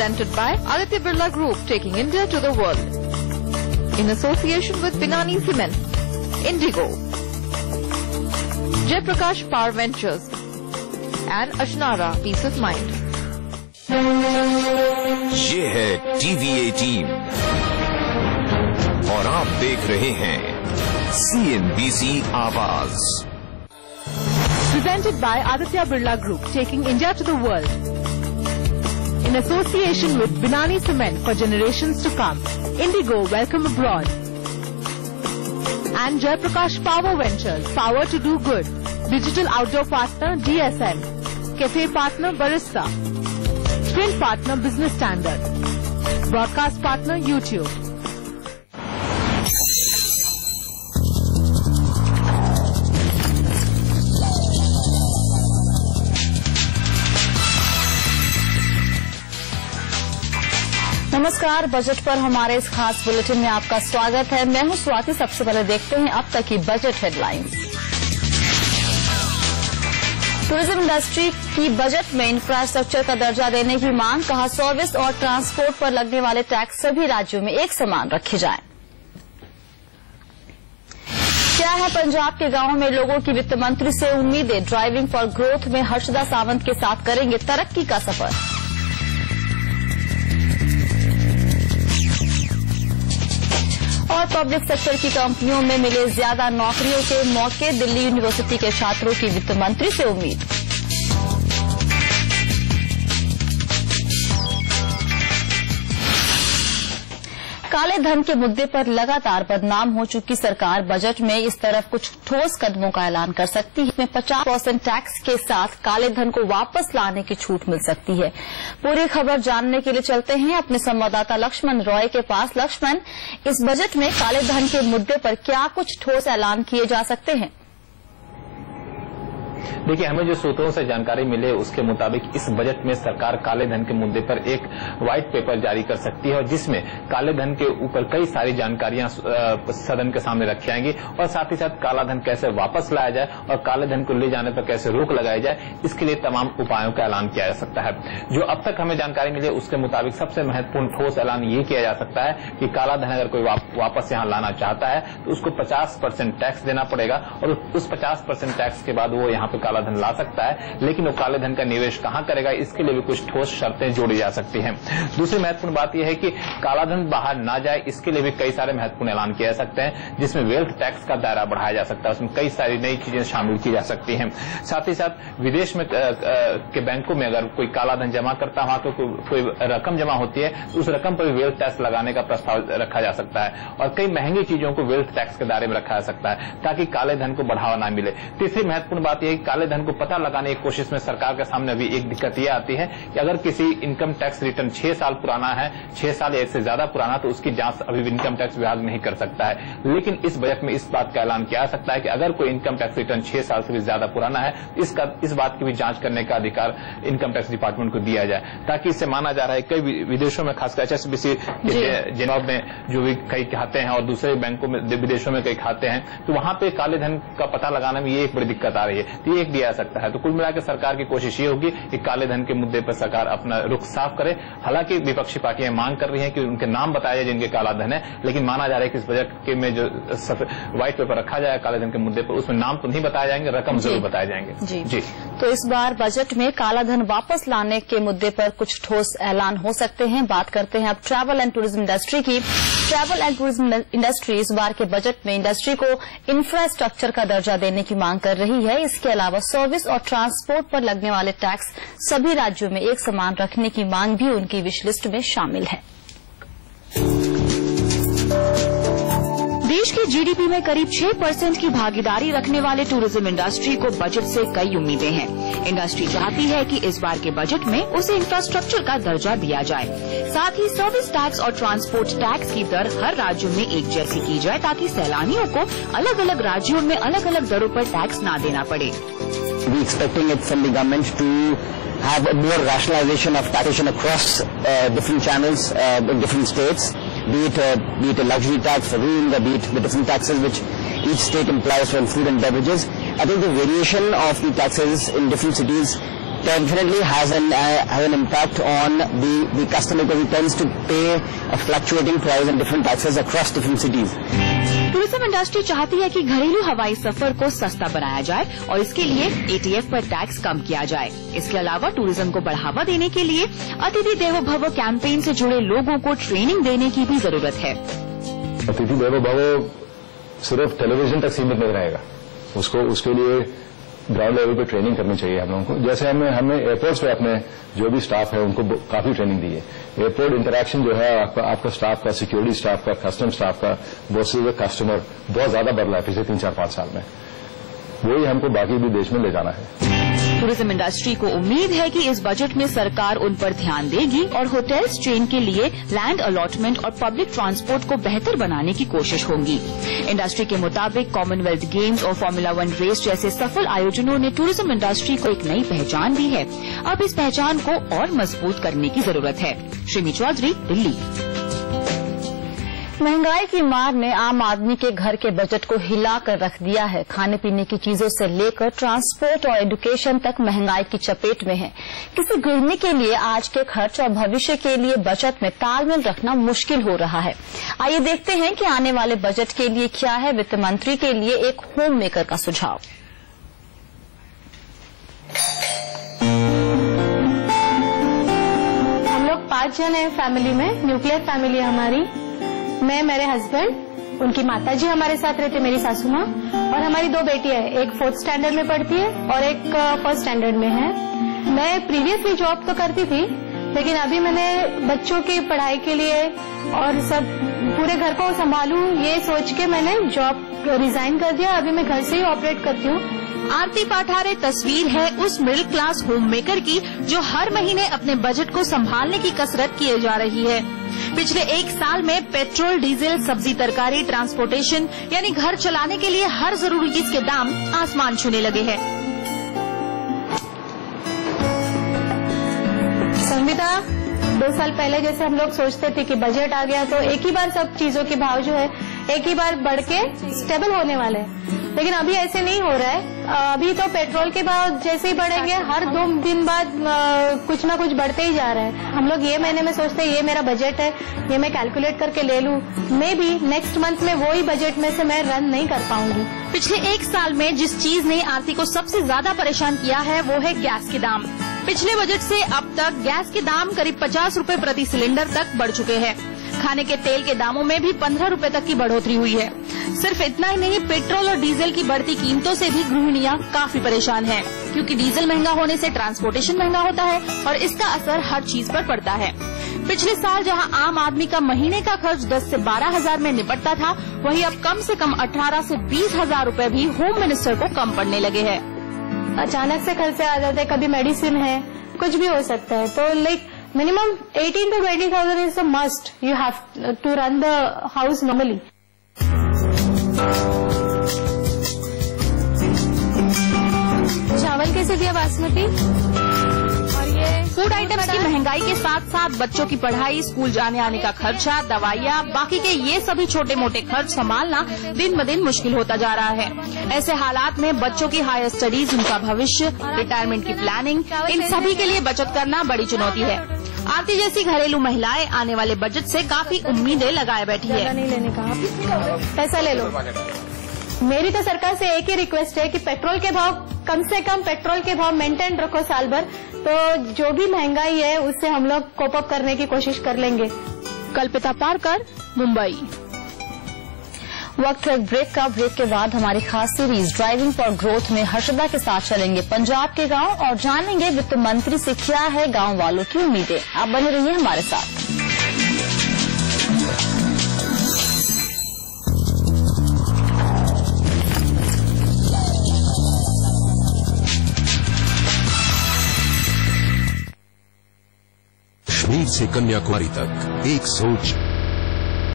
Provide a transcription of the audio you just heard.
Presented by Aditya Birla Group, taking India to the world. In association with Binani Cement, Indigo, Jaiprakash Power Ventures and Ashnara Peace of Mind. ये है TV 18 और आप देख रहे हैं CNBC आवाज. Presented by Aditya Birla Group, taking India to the world. In association with Binani Cement for generations to come, Indigo, welcome abroad. And Jaiprakash Power Ventures, power to do good. Digital outdoor partner DSN, cafe partner Barista, print partner Business Standard, broadcast partner YouTube. नमस्कार, budget पर हमारे इस खास bulletin में आपका स्वागत है. मैं हूं स्वाति. सबसे पहले देखते हैं अब तक की बजट हेडलाइंस. टूरिज्म इंडस्ट्री की बजट में इंफ्रास्ट्रक्चर का दर्जा देने की मांग. कहा, सर्विस और ट्रांसपोर्ट पर लगने वाले टैक्स सभी राज्यों में एक समान रखे जाएं. क्या है पंजाब के गांवों में लोगों की वित्त मंत्री से उम्मीदें. ड्राइविंग फॉर ग्रोथ में हर्षदा सावंत के साथ करेंगे तरक्की का सफर. और पब्लिक सेक्टर की कंपनियों में मिले ज्यादा नौकरियों के मौके. दिल्ली यूनिवर्सिटी के छात्रों की वित्त मंत्री से उम्मीद. काले धन के मुद्दे पर लगातार बदनाम हो चुकी सरकार बजट में इस तरफ कुछ ठोस कदमों का ऐलान कर सकती है. इसमें 50% टैक्स के साथ काले धन को वापस लाने की छूट मिल सकती है. पूरी खबर जानने के लिए चलते हैं अपने संवाददाता लक्ष्मण रॉय के पास. लक्ष्मण, इस बजट में काले धन के मुद्दे पर क्या कुछ ठोस ऐलान किए जा सकते हैं? देखिए, हमें जो सूत्रों से जानकारी मिले उसके मुताबिक इस बजट में सरकार काले धन के मुद्दे पर एक व्हाइट पेपर जारी कर सकती है और जिसमें काले धन के ऊपर कई सारी जानकारियां सदन के सामने रखी जाएंगी और साथ ही साथ काला धन कैसे वापस लाया जाए और काले धन को ले जाने पर कैसे रोक लगाई जाए, इसके लिए तमाम उपायों का ऐलान किया जा सकता है. जो अब तक हमें जानकारी मिली उसके मुताबिक सबसे महत्वपूर्ण ठोस ऐलान ये किया जा सकता है कि काला धन अगर कोई वापस यहां लाना चाहता है तो उसको 50% टैक्स देना पड़ेगा और उस 50% टैक्स के बाद वो यहाँ पे काला धन ला सकता है. लेकिन वो काले धन का निवेश कहां करेगा, इसके लिए भी कुछ ठोस शर्तें जोड़ी जा सकती हैं. दूसरी महत्वपूर्ण बात यह है कि काला धन बाहर ना जाए, इसके लिए भी कई सारे महत्वपूर्ण ऐलान किए जा सकते हैं, जिसमें वेल्थ टैक्स का दायरा बढ़ाया जा सकता है. उसमें कई सारी नई चीजें शामिल की जा सकती हैं. साथ ही साथ विदेश में के बैंकों में अगर कोई काला धन जमा करता है, वहां तो कोई रकम जमा होती है तो उस रकम पर भी वेल्थ टैक्स लगाने का प्रस्ताव रखा जा सकता है और कई महंगी चीजों को वेल्थ टैक्स के दायरे में रखा जा सकता है ताकि काले धन को बढ़ावा न मिले. तीसरी महत्वपूर्ण बात यह है कि काले धन को पता लगाने की कोशिश में सरकार के सामने अभी एक दिक्कत यह आती है कि अगर किसी इनकम टैक्स रिटर्न 6 साल पुराना है, 6 साल या इससे ज्यादा पुराना, तो उसकी जांच अभी इनकम टैक्स विभाग नहीं कर सकता है. लेकिन इस बजट में इस बात का ऐलान किया जा सकता है कि अगर कोई इनकम टैक्स रिटर्न 6 साल से भी ज्यादा पुराना है, इस बात की भी जांच करने का अधिकार इनकम टैक्स डिपार्टमेंट को दिया जाए ताकि इससे माना जा रहा है कई विदेशों में खासकर HSBC जेनेवा में जो भी कई खाते हैं और दूसरे बैंकों में विदेशों में कई खाते हैं, तो वहां पे काले धन का पता लगाने में ये एक बड़ी दिक्कत आ रही है. तो ये एक दिया जा सकता है. तो कुल मिलाकर सरकार की कोशिश ये होगी कि काले धन के मुद्दे पर सरकार अपना रुख साफ करे. हालांकि विपक्षी पार्टियां मांग कर रही हैं कि उनके नाम बताया जाए जिनके काला धन है, लेकिन माना जा रहा है कि इस बजट के में जो व्हाइट पेपर रखा जाए काले धन के मुद्दे पर, उसमें नाम तो नहीं बताए जाएंगे, रकम जरूर बताए जाएंगे. जी. तो इस बार बजट में काला धन वापस लाने के मुद्दे पर कुछ ठोस ऐलान हो सकते हैं. बात करते हैं अब ट्रैवल एंड टूरिज्म इंडस्ट्री की. ट्रैवल एंड टूरिज्म इंडस्ट्री इस बार के बजट में इंडस्ट्री को इंफ्रास्ट्रक्चर का दर्जा देने की मांग कर रही है. इसके अलावा सर्विस और ट्रांसपोर्ट पर लगने वाले टैक्स सभी राज्यों में एक समान रखने की मांग भी उनकी विश लिस्ट में शामिल है. देश की जीडीपी में करीब 6% की भागीदारी रखने वाले टूरिज्म इंडस्ट्री को बजट से कई उम्मीदें हैं. इंडस्ट्री चाहती है कि इस बार के बजट में उसे इंफ्रास्ट्रक्चर का दर्जा दिया जाए. साथ ही सर्विस टैक्स और ट्रांसपोर्ट टैक्स की दर हर राज्यों में एक जैसी की जाए ताकि सैलानियों को अलग अलग राज्यों में अलग अलग दरों पर टैक्स न देना पड़े. We expecting it from the government to have a more rationalization of taxation across different channels in different states, be it a luxury tax for room, be it the different taxes which each state implies for food and beverages. I think the variation of the taxes in different cities definitely has an impact on the customer, because he tends to pay a fluctuating price and different taxes across different cities. Tourism industry चाहती है कि घरेलू हवाई सफर को सस्ता बनाया जाए और इसके लिए ATF पर टैक्स कम किया जाए। इसके अलावा टूरिज्म को बढ़ावा देने के लिए अतिथि देवो भव कैंपेन से जुड़े लोगों को ट्रेनिंग देने की भी जरूरत है। अतिथि देवो भव सिर्फ टेलीविजन तक सीमित नहीं रहेगा, उसके लिए ग्राउंड लेवल पे ट्रेनिंग करनी चाहिए हम लोगों को। जैसे हमने एयरपोर्ट्स पे अपने जो भी स्टाफ है उनको काफी ट्रेनिंग दी है। एयरपोर्ट इंटरेक्शन जो है आपका स्टाफ का, सिक्योरिटी स्टाफ का, कस्टम स्टाफ का वर्सेस कस्टमर बहुत ज्यादा बदला है पिछले 3-4-5 साल में। वही हमको बाकी भी देश में ले जाना है। टूरिज्म इंडस्ट्री को उम्मीद है कि इस बजट में सरकार उन पर ध्यान देगी और होटल्स चेन के लिए लैंड अलॉटमेंट और पब्लिक ट्रांसपोर्ट को बेहतर बनाने की कोशिश होगी। इंडस्ट्री के मुताबिक कॉमनवेल्थ गेम्स और फॉर्मूला 1 रेस जैसे सफल आयोजनों ने टूरिज्म इंडस्ट्री को एक नई पहचान दी है। अब इस पहचान को और मजबूत करने की जरूरत है। श्रीमी चौधरी, दिल्ली। महंगाई की मार ने आम आदमी के घर के बजट को हिला कर रख दिया है। खाने पीने की चीजों से लेकर ट्रांसपोर्ट और एजुकेशन तक महंगाई की चपेट में है। किसी गृहिणी के लिए आज के खर्च और भविष्य के लिए बजट में तालमेल रखना मुश्किल हो रहा है। आइए देखते हैं कि आने वाले बजट के लिए क्या है वित्त मंत्री के लिए एक होम मेकर का सुझाव। हम लोग 5 जन हैं फैमिली में, न्यूक्लियर फैमिली है हमारी। मैं, मेरे हस्बैंड, उनकी माताजी हमारे साथ रहते, मेरी सासू माँ, और हमारी 2 बेटियां हैं। एक 4th स्टैंडर्ड में पढ़ती है और एक 1st स्टैंडर्ड में है। मैं प्रीवियसली जॉब तो करती थी, लेकिन अभी मैंने बच्चों की पढ़ाई के लिए और सब पूरे घर को संभालूं ये सोच के मैंने जॉब रिजाइन कर दिया। अभी मैं घर से ही ऑपरेट करती हूँ। आरती पाठारे तस्वीर है उस मिडिल क्लास होम मेकर की जो हर महीने अपने बजट को संभालने की कसरत किए जा रही है। पिछले 1 साल में पेट्रोल, डीजल, सब्जी, तरकारी, ट्रांसपोर्टेशन यानी घर चलाने के लिए हर जरूरी चीज के दाम आसमान छूने लगे हैं। संविदा 2 साल पहले जैसे हम लोग सोचते थे कि बजट आ गया तो एक ही बार सब चीजों के भाव जो है एक ही बार बढ़ के स्टेबल होने वाले हैं, लेकिन अभी ऐसे नहीं हो रहा है। अभी तो पेट्रोल के भाव जैसे ही बढ़ेंगे हर 2 दिन बाद कुछ ना कुछ बढ़ते ही जा रहे हैं। हम लोग ये महीने में सोचते हैं ये मेरा बजट है, ये मैं कैलकुलेट करके ले लूं। मे बी नेक्स्ट मंथ में वही बजट में से मैं रन नहीं कर पाऊंगी। पिछले 1 साल में जिस चीज ने आरती को सबसे ज्यादा परेशान किया है वो है गैस के दाम। पिछले बजट से अब तक गैस के दाम करीब 50 रुपए प्रति सिलेंडर तक बढ़ चुके हैं। खाने के तेल के दामों में भी 15 रुपए तक की बढ़ोतरी हुई है। सिर्फ इतना ही नहीं, पेट्रोल और डीजल की बढ़ती कीमतों से भी गृहिणियां काफी परेशान हैं, क्योंकि डीजल महंगा होने से ट्रांसपोर्टेशन महंगा होता है और इसका असर हर चीज पर पड़ता है। पिछले साल जहां आम आदमी का महीने का खर्च 10 से 12 हजार में निपटता था, वहीं अब कम से कम 18 से 20 हजार रूपए भी होम मिनिस्टर को कम पड़ने लगे हैं। अचानक से खर्चे आ जाते हैं, कभी मेडिसिन है, कुछ भी हो सकता है। तो like minimum 18 to 20,000 is a must. You have to run the house normally. चावल कैसे दिया बासमती? और ये फूड आइटम्स की महंगाई के साथ साथ बच्चों की पढ़ाई, स्कूल जाने आने का खर्चा, दवाइयाँ, बाकी के ये सभी छोटे मोटे खर्च संभालना दिन ब दिन मुश्किल होता जा रहा है। ऐसे हालात में बच्चों की हायर स्टडीज, उनका भविष्य, रिटायरमेंट की प्लानिंग, इन सभी के लिए बचत करना बड़ी चुनौती है। आरती जैसी घरेलू महिलाएं आने वाले बजट से काफी उम्मीदें लगाए बैठी है। नहीं लेने का, पैसा ले लो। मेरी तो सरकार से एक ही रिक्वेस्ट है कि पेट्रोल के भाव कम से कम पेट्रोल के भाव मेंटेन रखो साल भर, तो जो भी महंगाई है उससे हम लोग कोप अप करने की कोशिश कर लेंगे। कल्पिता पारकर, मुंबई। वक्त है ब्रेक का। ब्रेक के बाद हमारी खास सीरीज ड्राइविंग फॉर ग्रोथ में हर्षदा के साथ चलेंगे पंजाब के गांव और जानेंगे वित्त मंत्री से क्या है गांव वालों की उम्मीदें। आप बने रहिए हमारे साथ। कश्मीर से कन्याकुमारी तक एक सोच,